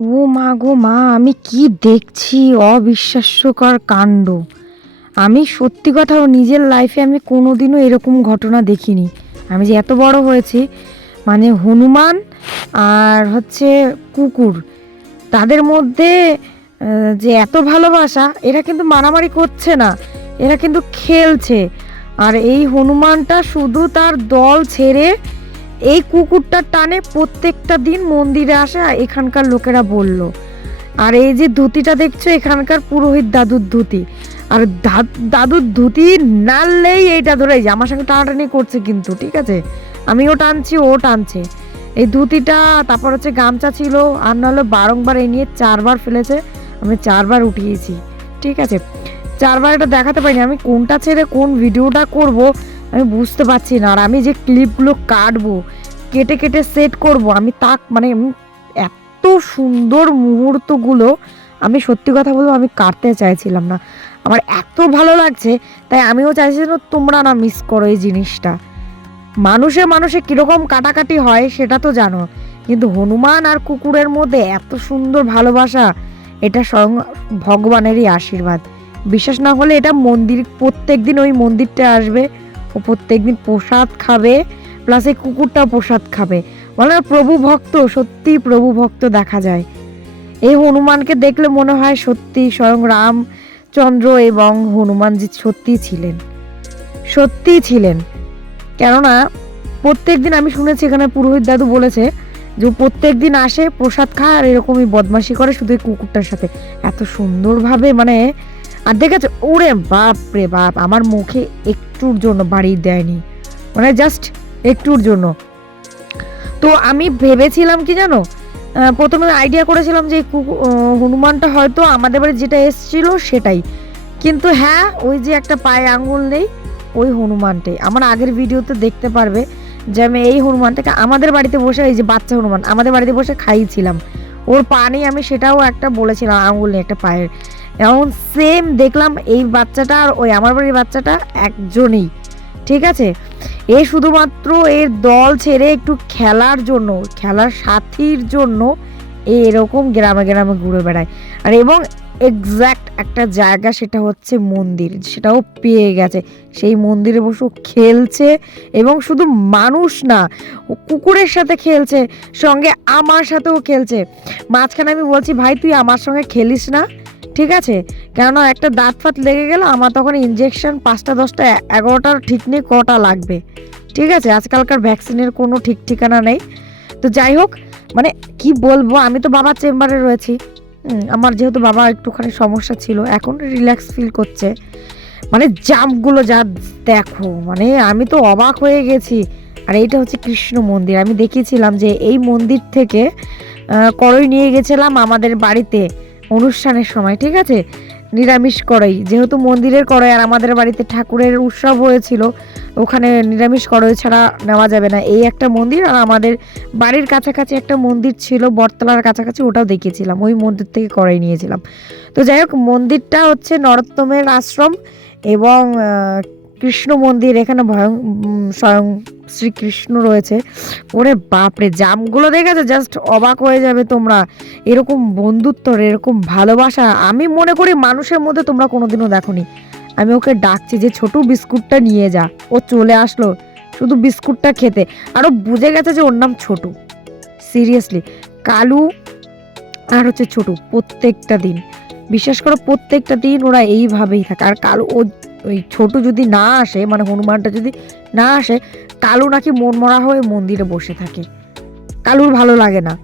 ও মা গো মা, আমি কি দেখছি! অবিশ্বাস্যকর কাণ্ড। আমি সত্যি কথা নিজের লাইফে আমি কোনোদিনও এরকম ঘটনা দেখিনি। আমি যে এত বড় হয়েছি, মানে হনুমান আর হচ্ছে কুকুর, তাদের মধ্যে যে এত ভালোবাসা, এরা কিন্তু মারামারি করছে না, এরা কিন্তু খেলছে। আর এই হনুমানটা শুধু তার দল ছেড়ে এই কুকুরটার টানে প্রত্যেকটা দিন মন্দিরে আসে, এখানকার লোকেরা বলল। আর এই যে ধুতিটা দেখছো, এখানকার পুরোহিত দাদুর ধুতি। আর দাদুর ধুতি নাড়লেই এইটা ধরে আমার সঙ্গে টানাটানি করছে কিন্তু, ঠিক আছে, আমিও টানছি, ও টানছে এই ধুতিটা। তারপর হচ্ছে গামছা ছিল, আর নাহলে বারংবার এই নিয়ে 4বার ফেলেছে, আমি 4বার উঠিয়েছি, ঠিক আছে। 4বার এটা দেখাতে পারিনি, আমি কোনটা ছেড়ে কোন ভিডিওটা করব আমি বুঝতে পারছি না। আর আমি যে ক্লিপগুলো কাটবো, কেটে কেটে সেট করব, আমি মানে এত সুন্দর মুহূর্তগুলো আমি সত্যি কথা বলবো আমি কাটতে চাইছিলাম না, আমার এত ভালো লাগছে। তাই আমিও চাইছি যেন তোমরা না মিস করো এই জিনিসটা। মানুষে মানুষে কীরকম কাটাকাটি হয় সেটা তো জানো, কিন্তু হনুমান আর কুকুরের মধ্যে এত সুন্দর ভালোবাসা, এটা স্বয়ং ভগবানেরই আশীর্বাদ। বিশ্বাস না হলে এটা প্রত্যেক দিন ওই মন্দিরটা আসবে, ও প্রত্যেক দিন প্রসাদ খাবে, প্লাস এই কুকুরটাও প্রসাদ খাবে। বলে না প্রভু ভক্ত, সত্যি প্রভু ভক্ত দেখা যায়। এই হনুমানকে দেখলে মনে হয় সত্যি স্বয়ং রামচন্দ্র এবং হনুমানজি সত্যিই ছিলেন। কেননা প্রত্যেক দিন আমি শুনেছি, এখানে পুরোহিত দাদু বলেছে যে প্রত্যেক দিন আসে, প্রসাদ খায়, আর এরকমই বদমাশি করে শুধু এই কুকুরটার সাথে এত সুন্দরভাবে। মানে আর দেখেছে, ওরে বাপ রে বাপ, আমার মুখে একটুর জন্য বাড়ি দেয়নি, মানে জাস্ট একটুর জন্য। তো আমি ভেবেছিলাম কি জানো, প্রথমে আইডিয়া করেছিলাম যে হনুমানটা হয়তো আমাদের বাড়ি যেটা এসছিল সেটাই, কিন্তু হ্যাঁ, ওই যে একটা পায়ে আঙুল নেই, ওই হনুমানটাই। আমার আগের ভিডিওতে দেখতে পারবে যে আমি এই হনুমানটাকে আমাদের বাড়িতে বসে, এই যে বাচ্চা হনুমান আমাদের বাড়িতে বসে খাইয়েছিলাম, ওর পা নেই, আমি সেটাও একটা বলেছিলাম, আঙুল নেই একটা পায়ের। এমন সেম দেখলাম এই বাচ্চাটা আর ওই আমার বাড়ির বাচ্চাটা একজনই, ঠিক আছে। এ শুধুমাত্র এর দল ছেড়ে একটু খেলার জন্য, খেলার সাথীর জন্য এরকম গ্রামে গ্রামে ঘুরে বেড়ায়। আর এবং এক্স্যাক্ট একটা জায়গা, সেটা হচ্ছে মন্দির, সেটাও পেয়ে গেছে। সেই মন্দিরে বসে খেলছে, এবং শুধু মানুষ না, ও কুকুরের সাথে খেলছে, সঙ্গে আমার সাথেও খেলছে। মাঝখানে আমি বলছি, ভাই তুই আমার সঙ্গে খেলিস না, ঠিক আছে, কেননা একটা দাঁত ফাত লেগে গেল, আমার তখন ইনজেকশন 5টা 10টা 11টার ঠিক নেই কটা লাগবে, ঠিক আছে, আজকালকার ভ্যাকসিনের কোনো ঠিক ঠিকানা নেই। তো যাই হোক, মানে কি বলবো, আমি তো বাবার চেম্বারে রয়েছি, আমার যেহেতু বাবা একটুখানি সমস্যা ছিল, এখন রিল্যাক্স ফিল করছে। মানে জাম্পগুলো যা দেখো, মানে আমি তো অবাক হয়ে গেছি। আর এইটা হচ্ছে কৃষ্ণ মন্দির, আমি দেখিয়েছিলাম যে এই মন্দির থেকে কড়ই নিয়ে গেছিলাম আমাদের বাড়িতে অনুষ্ঠানের সময়, ঠিক আছে, নিরামিষ কড়াই, যেহেতু মন্দিরের কড়াই আর আমাদের বাড়িতে ঠাকুরের উৎসব হয়েছিল, ওখানে নিরামিষ কড়াই ছাড়া নেওয়া যাবে না। এই একটা মন্দির, আর আমাদের বাড়ির কাছাকাছি একটা মন্দির ছিল বটতলার কাছাকাছি, ওটাও দেখিয়েছিলাম, ওই মন্দির থেকে কড়াই নিয়েছিলাম। তো যাই হোক, মন্দিরটা হচ্ছে নরোত্তমের আশ্রম এবং কৃষ্ণ মন্দির, এখানে স্বয়ং শ্রীকৃষ্ণ রয়েছে। ওরে বাপরে, জামগুলো দেখেছো, জাস্ট অবাক হয়ে যাবে তোমরা। এরকম বন্ধুত্ব, এরকম ভালোবাসা আমি মনে করি মানুষের মধ্যে তোমরা কোনোদিনও দেখোনি। আমি ওকে ডাকছি যে ছোটু বিস্কুটটা নিয়ে যা, ও চলে আসলো শুধু বিস্কুটটা খেতে, আর ও বুঝে গেছে যে ওর নাম ছোটু। সিরিয়াসলি, কালু আর হচ্ছে ছোটু প্রত্যেকটা দিন, বিশ্বাস করো প্রত্যেকটা দিন ওরা এইভাবেই থাকে। আর কালু, ওই ছোটু যদি না আসে, মানে হনুমানটা যদি না আসে, কালু নাকি মন মরা হয়ে মন্দিরে বসে থাকে, কালুর ভালো লাগে না।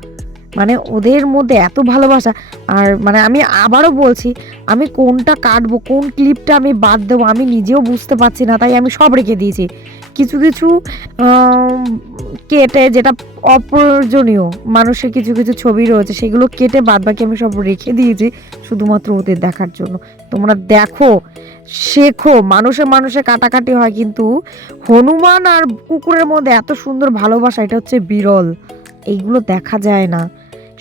মানে ওদের মধ্যে এত ভালোবাসা। আর মানে আমি আবারও বলছি, আমি কোনটা কাটবো, কোন ক্লিপটা আমি বাদ দেবো, আমি নিজেও বুঝতে পারছি না, তাই আমি সব রেখে দিয়েছি। কিছু কিছু কেটে, যেটা অপ্রয়োজনীয় মানুষের কিছু কিছু ছবি রয়েছে, সেগুলো কেটে বাদ বাকি আমি সব রেখে দিয়েছি শুধুমাত্র ওদের দেখার জন্য। তোমরা দেখো, শেখো, মানুষে মানুষে কাটাকাটি হয়, কিন্তু হনুমান আর কুকুরের মধ্যে এত সুন্দর ভালোবাসা, এটা হচ্ছে বিরল, এইগুলো দেখা যায় না,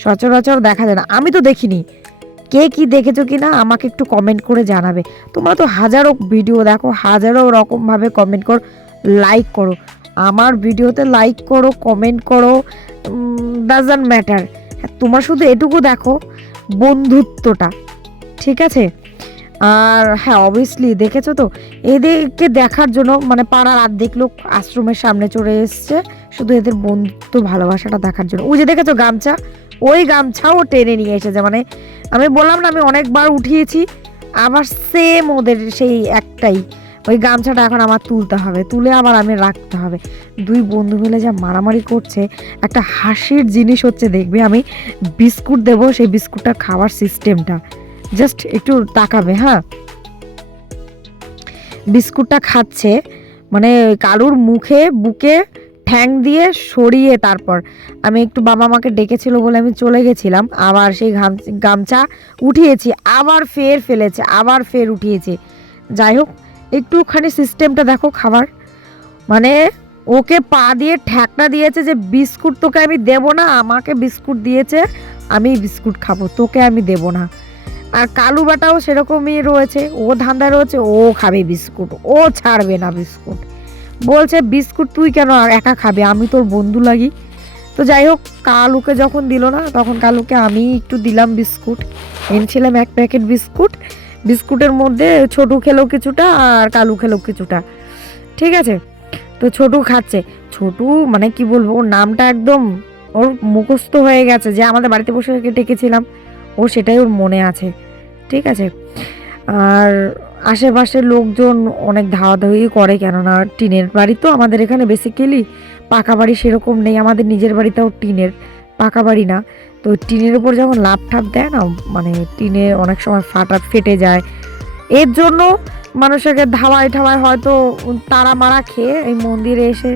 সচরাচর দেখা যায় না, আমি তো দেখিনি। কে কি দেখেছো কিনা আমাকে একটু কমেন্ট করে জানাবে। তোমরা তো হাজারো ভিডিও দেখো, হাজারো রকমভাবে কমেন্ট করো, লাইক করো, আমার ভিডিওতে লাইক করো, কমেন্ট করো, ডাজন্ট ম্যাটার, তোমরা শুধু এটুকু দেখো বন্ধুত্বটা, ঠিক আছে। আর হ্যাঁ অবভিয়াসলি দেখেছো তো, এদেরকে দেখার জন্য মানে পাড়ার অর্ধেক লোক আশ্রমের সামনে চলে এসছে শুধু এদের বন্ধুত্ব ভালোবাসাটা দেখার জন্য। ওই যে দেখেছো গামছা, ওই গামছাও টেনে নিয়ে এসেছে, মানে আমি বললাম না আমি অনেকবার উঠিয়েছি, আবার সেম ওদের সেই একটাই, ওই গামছাটা এখন আমার তুলতে হবে, তুলে আবার আমি রাখতে হবে। দুই বন্ধু মিলে যা মারামারি করছে। একটা হাসির জিনিস হচ্ছে দেখবে, আমি বিস্কুট দেবো, সেই বিস্কুটটা খাওয়ার সিস্টেমটা জাস্ট একটু তাকাবে। হ্যাঁ, বিস্কুটটা খাচ্ছে মানে কালুর মুখে বুকে ঠ্যাং দিয়ে সরিয়ে, তারপর আমি একটু বাবা মাকে ডেকেছিল বলে আমি চলে গেছিলাম, আবার সেই গামছা উঠিয়েছি, আবার ফের ফেলেছে, আবার ফের উঠিয়েছি। যাই হোক, একটুখানি সিস্টেমটা দেখো খাবার, মানে ওকে পা দিয়ে ঠ্যাকনা দিয়েছে যে বিস্কুট তোকে আমি দেবো না, আমাকে বিস্কুট দিয়েছে আমি বিস্কুট খাবো, তোকে আমি দেবো না। আর কালু বেটাও সেরকমই রয়েছে, ও ধান্দায় রয়েছে, ও খাবে বিস্কুট, ও ছাড়বে না বিস্কুট, বলছে বিস্কুট তুই কেন একা খাবে, আমি তোর বন্ধু লাগি। তো যাই হোক, কালুকে যখন দিল না তখন কালুকে আমি একটু দিলাম বিস্কুট, এনেছিলাম 1 প্যাকেট বিস্কুট, বিস্কুটের মধ্যে ছোটু খেলো কিছুটা আর কালু খেলো কিছুটা, ঠিক আছে। তো ছোটু খাচ্ছে, ছোটু মানে কি বলবো, ওর নামটা একদম ওর মুখস্থ হয়ে গেছে, যে আমাদের বাড়িতে বসে ডেকেছিলাম ও সেটাই ওর মনে আছে, ঠিক আছে। আর আশেপাশের লোকজন অনেক ধাওয়াধাওয়ি করে, কেননা টিনের বাড়ি তো আমাদের এখানে, বেসিক্যালি পাকা বাড়ি সেরকম নেই, আমাদের নিজের বাড়িটাও টিনের, পাকা বাড়ি না। তো টিনের উপর যখন লাফ ঠাপ দেয় না, মানে টিনে অনেক সময় ফেটে যায়, এর জন্য মানুষকে ধাওয়ায় ঠাওয়ায় হয়তো তারা মারা খেয়ে এই মন্দিরে এসে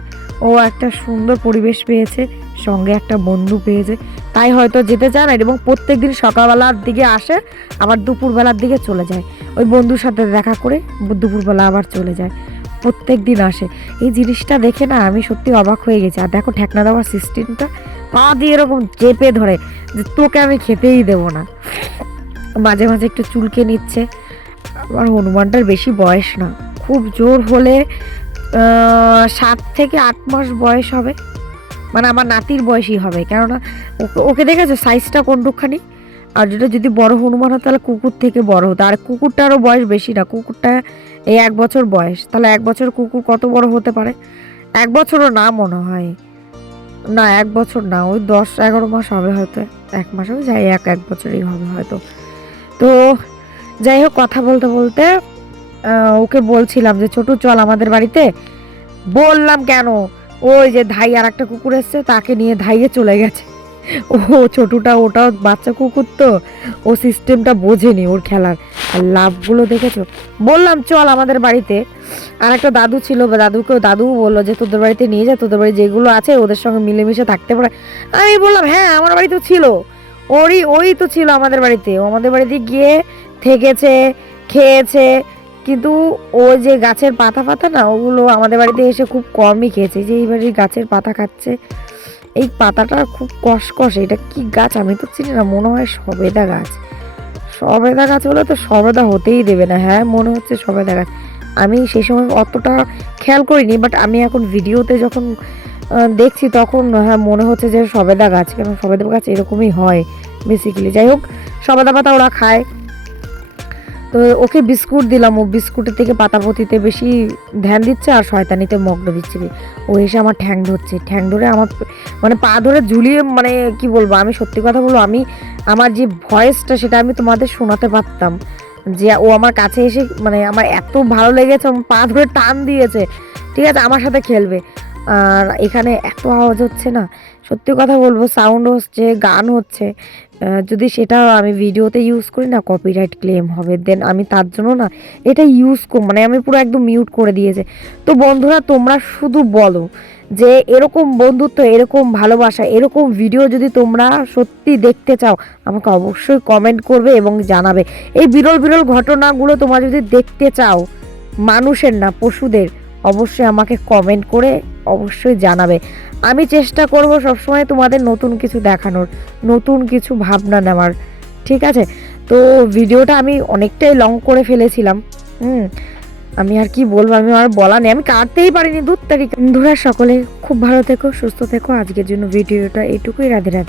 ও একটা সুন্দর পরিবেশ পেয়েছে, সঙ্গে একটা বন্ধু পেয়েছে, তাই হয়তো যেতে চায় না, এবং প্রত্যেকদিন সকালবেলার দিকে আসে, আবার দুপুরবেলার দিকে চলে যায়, ওই বন্ধুর সাথে দেখা করে দুপুরবেলা আবার চলে যায়, প্রত্যেক দিন আসে। এই জিনিসটা দেখে না আমি সত্যি অবাক হয়ে গেছি। আর দেখো ঠেকনা দেওয়ার সিস্টেমটা, পা দিয়ে এরকম চেপে ধরে যে তোকে আমি খেতেই দেবো না, মাঝে মাঝে একটু চুলকে নিচ্ছে। আমার হনুমানটার বেশি বয়স না, খুব জোর হলে 7 থেকে 8 মাস বয়স হবে, মানে আমার নাতির বয়সই হবে, কেননা ওকে দেখেছো সাইজটা কোনটুকখানি, আর যেটা যদি বড় হনুমান হতো তাহলে কুকুর থেকে বড় হতো, আর কুকুরটারও বয়স বেশি না, কুকুরটা এই 1 বছর বয়স, তাহলে 1 বছর কুকুর কত বড় হতে পারে, 1 বছরও না মনে হয়, না 1 বছর না, ওই 10-11 মাস হবে হয়তো, 1 মাস হবে, যাই 1 বছরই হবে হয়তো। তো যাই হোক, কথা বলতে বলতে ওকে বলছিলাম যে ছোট চল আমাদের বাড়িতে, বললাম কেন, ওই যে ধাই আর একটা কুকুর এসছে, তাকে নিয়ে ধাইয়ে চলে গেছে। ও ছোটুটা, ওটাও বাচ্চা কুকুর তো, ও সিস্টেমটা বোঝেনি ওর খেলার। আর লাভগুলো দেখেছো, বললাম চল আমাদের বাড়িতে, আর একটা দাদু ছিল, দাদু বললো যে তোদের বাড়িতে নিয়ে যা, তোদের বাড়ি যেগুলো আছে ওদের সঙ্গে মিলেমিশে থাকতে পারে। আমি বললাম হ্যাঁ আমার বাড়িতেও ছিল, ওই তো ছিল আমাদের বাড়িতে, ও আমাদের বাড়িতে গিয়ে থেকেছে, খেয়েছে, কিন্তু ও যে গাছের পাতা না, ওগুলো আমাদের বাড়িতে এসে খুব কমই খেয়েছে, যে এই বাড়ির গাছের পাতা খাচ্ছে, এই পাতাটা খুব কষকষ, এটা কি গাছ আমি তো চিনি না, মনে হয় সবেদা গাছ, সবেদা গাছ বলে তো সবেদা হতেই দেবে না, হ্যাঁ মনে হচ্ছে সবেদা গাছ, আমি সেই সময় অতটা খেয়াল করিনি, বাট আমি এখন ভিডিওতে যখন দেখছি তখন হ্যাঁ মনে হচ্ছে যে সবেদা গাছ, কেন সবেদা গাছ এরকমই হয় বেসিক্যালি। যাই হোক, সবেদা পাতা ওরা খায়। তো ওকে বিস্কুট দিলাম, ও বিস্কুটের থেকে পাতাপতিতে বেশি ধ্যান দিচ্ছে আর শয়তানিতে মগ্ন দিচ্ছে। ও এসে আমার ঠ্যাং ধরে আমার মানে পা ধরে ঝুলিয়ে, মানে কি বলবো, আমি সত্যি কথা বলবো, আমি আমার যে ভয়েসটা সেটা আমি তোমাদের শোনাতে পারতাম, যে ও আমার কাছে এসে মানে আমার এত ভালো লেগেছে, আমার পা ধরে টান দিয়েছে, ঠিক আছে আমার সাথে খেলবে। আর এখানে এত আওয়াজ হচ্ছে না, সত্যি কথা বলবো, সাউন্ড হচ্ছে, গান হচ্ছে, যদি সেটা আমি ভিডিওতে ইউজ করি না কপিরাইট ক্লেম হবে, দেন আমি তার জন্য না এটা মানে আমি পুরো একদম মিউট করে দিয়েছে। তো বন্ধুরা তোমরা শুধু বলো যে এরকম বন্ধুত্ব, এরকম ভালোবাসা, এরকম ভিডিও যদি তোমরা সত্যি দেখতে চাও আমাকে অবশ্যই কমেন্ট করবে এবং জানাবে। এই বিরল ঘটনাগুলো তোমরা যদি দেখতে চাও, মানুষের না পশুদের, অবশ্যই আমাকে কমেন্ট করে অবশ্যই জানাবে। আমি চেষ্টা করব সবসময় তোমাদের নতুন কিছু দেখানোর, নতুন কিছু ভাবনা নেওয়ার, ঠিক আছে। তো ভিডিওটা আমি অনেকটাই লং করে ফেলেছিলাম, আমি আর কি বলবো, আমি আর বলা নেই, আমি কাটতেই পারিনি 2 তারিখ। বন্ধুরা সকলে খুব ভালো থেকো, সুস্থ থেকো, আজকের জন্য ভিডিওটা এইটুকুই, রাধে রাধে।